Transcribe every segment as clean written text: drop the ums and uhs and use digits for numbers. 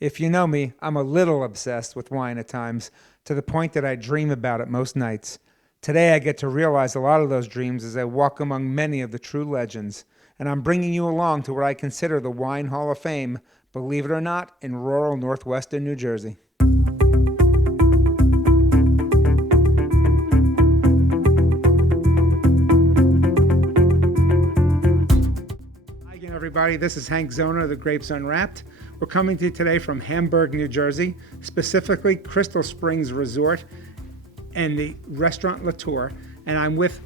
If you know me, I'm a little obsessed with wine at times, to the point that I dream about it most nights. Today I get to realize a lot of those dreams as I walk among many of the true legends, and I'm bringing you along to what I consider the Wine Hall of Fame, believe it or not, in rural northwestern New Jersey. Hi again, everybody. This is Hank Zona of the Grapes Unwrapped. We're coming to you today from Hamburg, New Jersey, specifically Crystal Springs Resort and the Restaurant Latour. And I'm with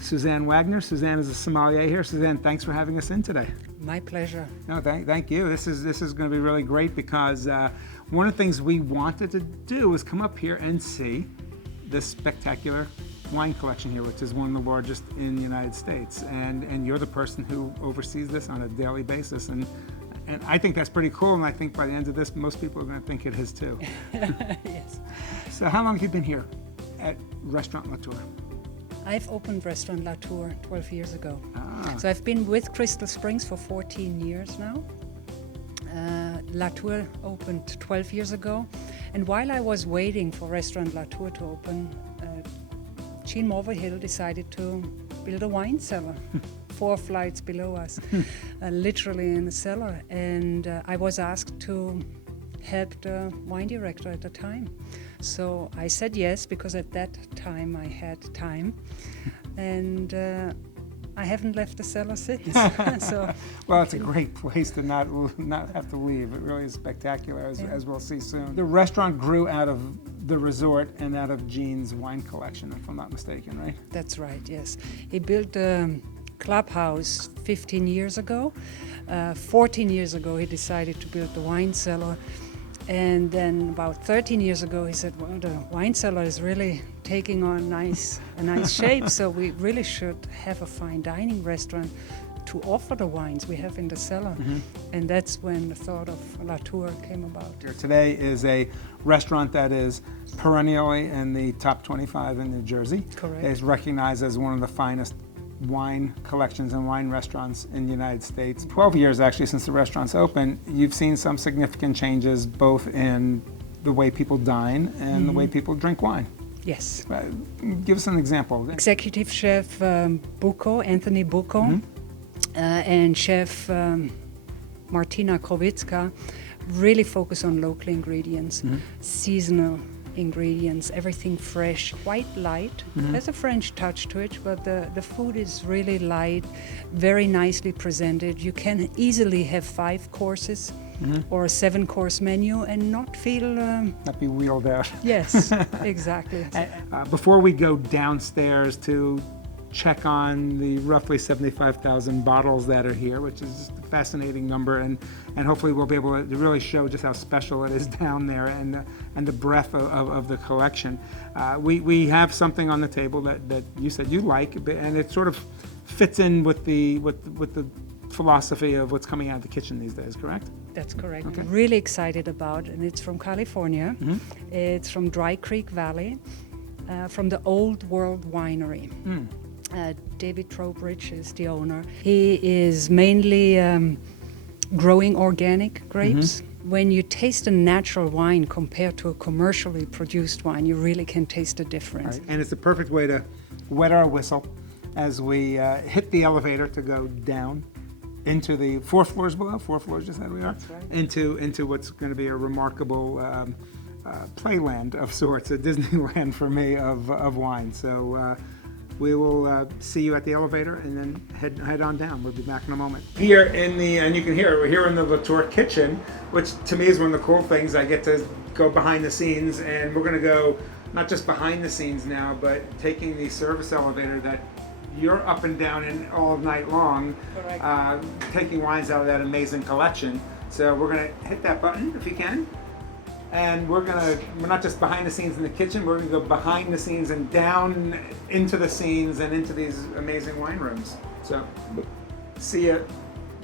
Susanne Wagner. Susanne is a sommelier here. Susanne, thanks for having us in today. My pleasure. No, thank you. This is going to be really great because one of the things we wanted to do was come up here and see this spectacular wine collection here, which is one of the largest in the United States. And you're the person who oversees this on a daily basis. And I think that's pretty cool, and I think by the end of this, most people are going to think it is too. Yes. So how long have you been here at Restaurant Latour? I've opened Restaurant Latour 12 years ago. Ah. So I've been with Crystal Springs for 14 years now. Latour opened 12 years ago. And while I was waiting for Restaurant Latour to open, Gene Morverhill decided to build a wine cellar. 4 flights below us, literally in the cellar. And I was asked to help the wine director at the time. So I said yes, because at that time I had time. And I haven't left the cellar since. So, well, it's a great place to not have to leave. It really is spectacular, as we'll see soon. The restaurant grew out of the resort and out of Gene's wine collection, if I'm not mistaken, right? That's right, yes. He built a clubhouse 15 years ago. 14 years ago he decided to build the wine cellar, and then about 13 years ago he said, well, the wine cellar is really taking on a nice shape, so we really should have a fine dining restaurant to offer the wines we have in the cellar. Mm-hmm. And that's when the thought of Latour came about. Here today is a restaurant that is perennially in the top 25 in New Jersey. Correct. It's recognized as one of the finest wine collections and wine restaurants in the United States. 12 years actually since the restaurant's open. You've seen some significant changes both in the way people dine and the way people drink wine. Yes. Give us an example. Executive Chef Anthony Bucco, and Chef Martina Krowicka really focus on local ingredients, seasonal ingredients, everything fresh, quite light. There's a French touch to it, but the food is really light, very nicely presented. You can easily have 5 courses or a 7-course menu and not feel... not be wheeled out. Yes, exactly. Before we go downstairs to check on the roughly 75,000 bottles that are here, which is a fascinating number, and hopefully we'll be able to really show just how special it is down there and the breadth of the collection. We have something on the table that you said you like, and it sort of fits in with the philosophy of what's coming out of the kitchen these days, correct? That's correct. Okay. I'm really excited about it, and it's from California. It's from Dry Creek Valley, from the Old World Winery. David Trowbridge is the owner. He is mainly growing organic grapes. When you taste a natural wine compared to a commercially produced wine, you really can taste the difference. Right. And it's the perfect way to wet our whistle as we hit the elevator to go down into the 4 floors below. 4 floors, just how we are. That's right. Into what's going to be a remarkable playland of sorts, a Disneyland for me of wine. So. We will see you at the elevator and then head on down. We'll be back in a moment. Here and you can hear, we're here in the Latour kitchen, which to me is one of the cool things. I get to go behind the scenes, and we're gonna go not just behind the scenes now, but taking the service elevator that you're up and down in all night long, taking wines out of that amazing collection. So we're gonna hit that button if you can. And we're not just behind the scenes in the kitchen, we're gonna go behind the scenes and down into the scenes and into these amazing wine rooms. So, see you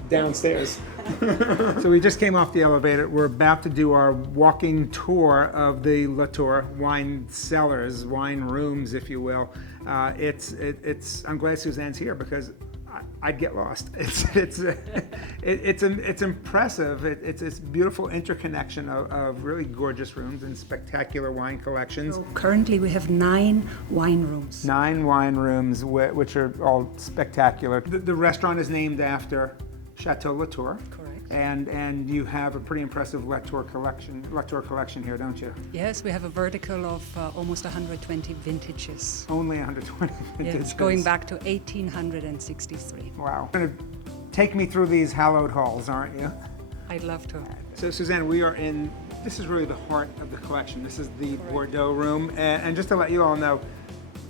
downstairs. So we just came off the elevator. We're about to do our walking tour of the Latour wine cellars, wine rooms, if you will. I'm glad Suzanne's here because I'd get lost. It's impressive. It's beautiful interconnection of really gorgeous rooms and spectacular wine collections. So currently we have 9 wine rooms. 9 wine rooms, which are all spectacular. The restaurant is named after Chateau Latour. Correct. And you have a pretty impressive Latour collection here, don't you? Yes, we have a vertical of almost 120 vintages. Only 120 vintages. Yes, going back to 1863. Wow. You're going to take me through these hallowed halls, aren't you? I'd love to. So Suzanne, this is really the heart of the collection. This is the Bordeaux room. And just to let you all know,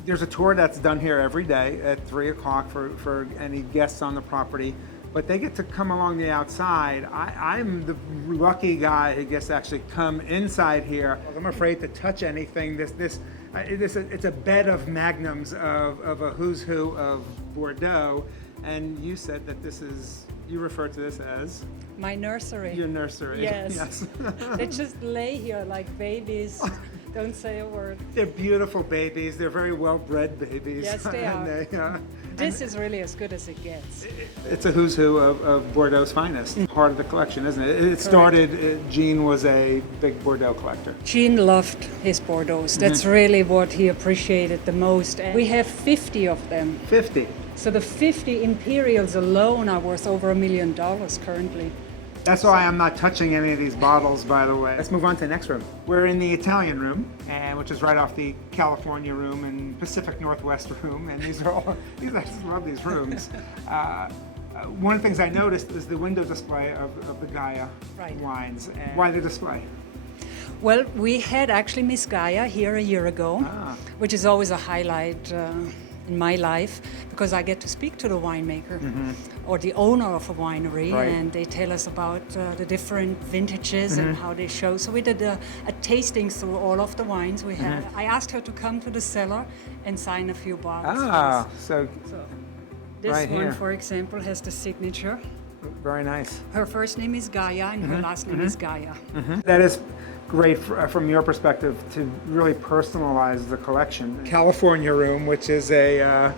there's a tour that's done here every day at 3 o'clock for any guests on the property. But they get to come along the outside. I'm the lucky guy who gets to actually come inside here. I'm afraid to touch anything. It's a bed of magnums of a who's who of Bordeaux. And you said that you refer to this as? My nursery. Your nursery. Yes. They just lay here like babies. Don't say a word. They're beautiful babies. They're very well-bred babies. Yes, they are. This is really as good as it gets. It's a who's who of Bordeaux's finest. Part of the collection, isn't it? It started, Jean was a big Bordeaux collector. Jean loved his Bordeaux. That's really what he appreciated the most. And we have 50 of them. 50? So the 50 Imperials alone are worth over $1 million currently. That's why I'm not touching any of these bottles, by the way. Let's move on to the next room. We're in the Italian room, which is right off the California room and Pacific Northwest room, and I just love these rooms. One of the things I noticed is the window display of the Gaia wines. And why the display? Well, we had actually Miss Gaia here a year ago, which is always a highlight in my life, because I get to speak to the winemaker or the owner of a winery, and they tell us about the different vintages and how they show. So we did a tasting through all of the wines we had. I asked her to come to the cellar and sign a few bottles. So this right one, here, for example, has the signature. Very nice. Her first name is Gaia and her last name is Gaia. That is great from your perspective to really personalize the collection. California room, which is a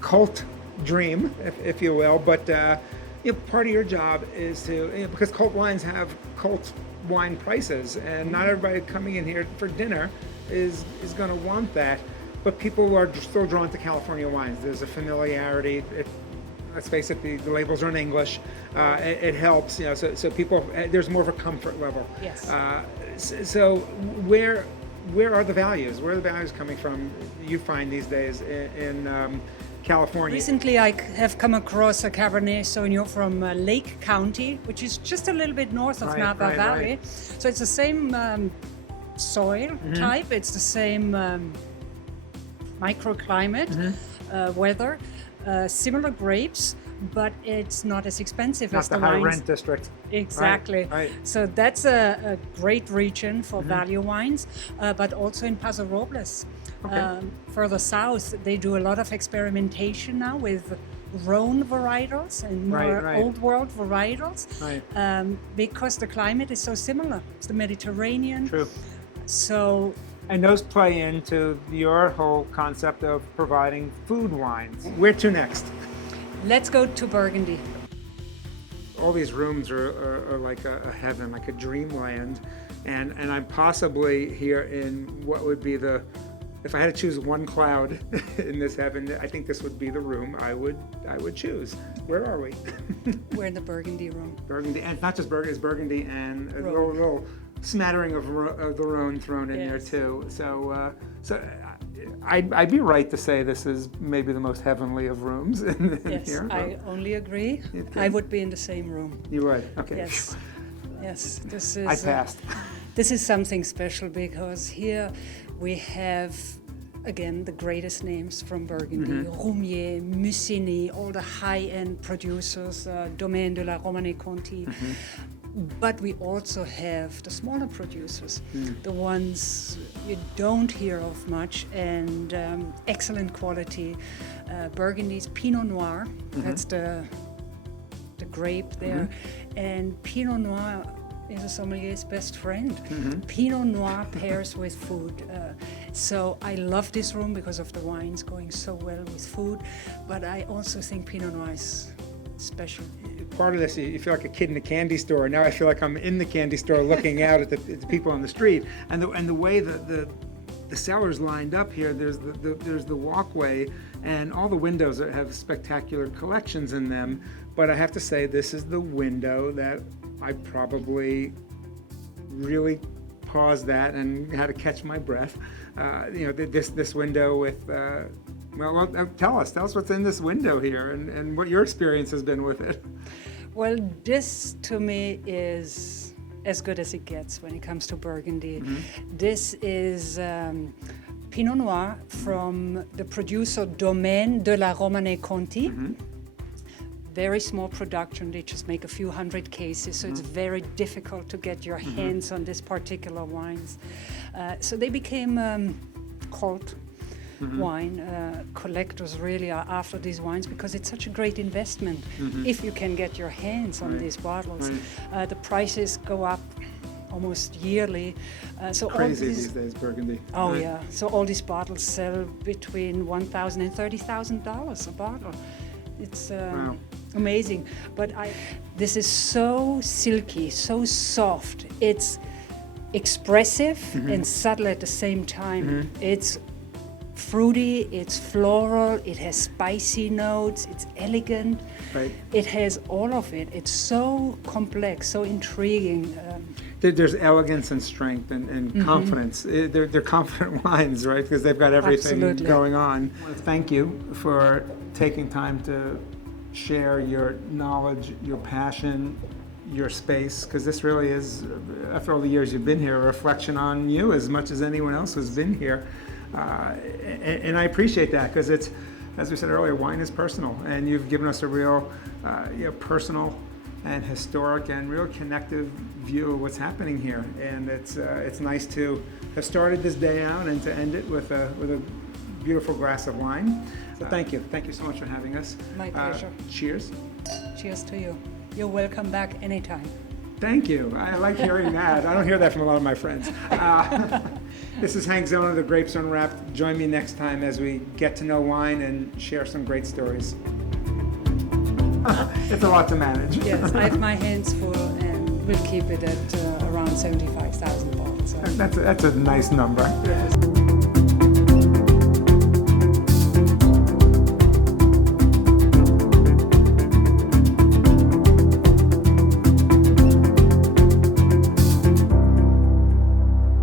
cult dream, if you will, but part of your job is to, because cult wines have cult wine prices, and not everybody coming in here for dinner is going to want that, but people are still drawn to California wines. There's a familiarity. Let's face it, the labels are in English. It helps, so people, there's more of a comfort level. Yes. So where are the values? Where are the values coming from, you find these days in California? Recently I have come across a Cabernet Sauvignon from Lake County, which is just a little bit north of Napa Valley. So it's the same soil type, it's the same microclimate, weather. Similar grapes, but it's not as expensive as the high wines. rent district. Exactly. Right. So that's a great region for value wines, but also in Paso Robles. Further south, they do a lot of experimentation now with Rhone varietals and more old world varietals, because the climate is so similar. It's the Mediterranean. True. So. And those play into your whole concept of providing food wines. Where to next? Let's go to Burgundy. All these rooms are like a heaven, like a dreamland. And I'm possibly here in what would be if I had to choose one cloud in this heaven, I think this would be the room I would choose. Where are we? We're in the Burgundy room. Burgundy, and not just Burgundy, it's Burgundy and a little smattering of the Rhone thrown in there too. So I'd be right to say this is maybe the most heavenly of rooms in here. I only agree. I would be in the same room. You would? Okay. Yes. Yes. This is. I passed. This is something special because here we have, again, the greatest names from Burgundy: Roumier, Musigny, all the high-end producers, Domaine de la Romanée-Conti. But we also have the smaller producers, the ones you don't hear of much, and excellent quality. Burgundy's Pinot Noir, that's the grape there, and Pinot Noir is a sommelier's best friend. Pinot Noir pairs with food. So I love this room because of the wines going so well with food, but I also think Pinot Noir is special. Part of this, you feel like a kid in a candy store. Now I feel like I'm in the candy store looking out at the people on the street, and the way the cellar's lined up here. There's the walkway, and all the windows have spectacular collections in them. But I have to say, this is the window that I probably really paused that and had to catch my breath. This window with. Tell us what's in this window here and what your experience has been with it. Well, this to me is as good as it gets when it comes to Burgundy. Mm-hmm. This is Pinot Noir from the producer Domaine de la Romanée Conti. Mm-hmm. Very small production, they just make a few hundred cases, so it's very difficult to get your hands on this particular wines. So they became cult wine. Collectors really are after these wines because it's such a great investment if you can get your hands on these bottles. The prices go up almost yearly. So crazy these days, Burgundy. Oh yeah, so all these bottles sell between $1,000 and $30,000 a bottle. It's amazing, but this is so silky, so soft. It's expressive and subtle at the same time. It's fruity, it's floral, it has spicy notes, it's elegant. Right. It has all of it. It's so complex, so intriguing. There's elegance and strength and confidence. They're confident wines, right? Because they've got everything going on. I want to thank you for taking time to share your knowledge, your passion, your space, because this really is, after all the years you've been here, a reflection on you as much as anyone else who's been here. And I appreciate that, because it's, as we said earlier, wine is personal, and you've given us a real personal and historic and real connective view of what's happening here. And it's nice to have started this day out and to end it with a beautiful glass of wine. So thank you so much for having us. My pleasure. Cheers. Cheers to you. You're welcome back anytime. Thank you. I like hearing that. I don't hear that from a lot of my friends. This is Hank Zona, the Grapes Unwrapped. Join me next time as we get to know wine and share some great stories. It's a lot to manage. Yes, I have my hands full, and we'll keep it at around 75,000 bottles. So. That's a nice number. Yes.